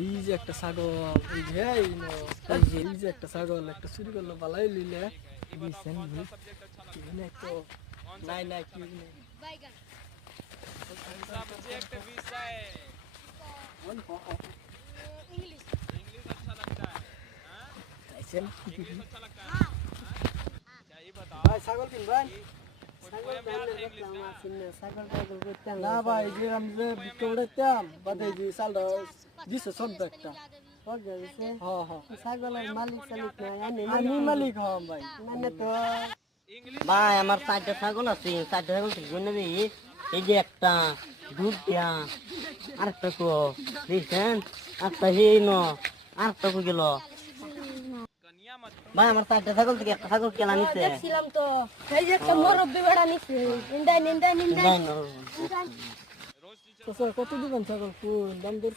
এই যে একটা ছাগল, এই যে এই যে একটা ছাগল একটা চুরি করলো পালাই লিলে দিছেন তো নাই নাই কি নেই খাইছেন ভাই ছাগল কিনবেন না ভাই যে আমি যে বিক্রি করতাম বাদে যে চালটা দিছে সব একটা ছাগলের মালিক চালিক নাই আমি মালিক হম ভাই মানে তো ভাই আমার 4টা ছাগল আছে, 4টা ছাগল ঠিক করে নেবি। এই যে একটা দুধটা, আরেকটা কো দেখছেন, একটা এই ন, আরেকটা কো গেল। ভাই আমার 4টা ছাগল থেকে একটা ছাগল কেনা নিছে। দেখছিলাম তো এই যে একটা মুরব্বি বেড়া নিছে নিন্দাই নাই না। কত দিবেন ছাগল কোন দাম দর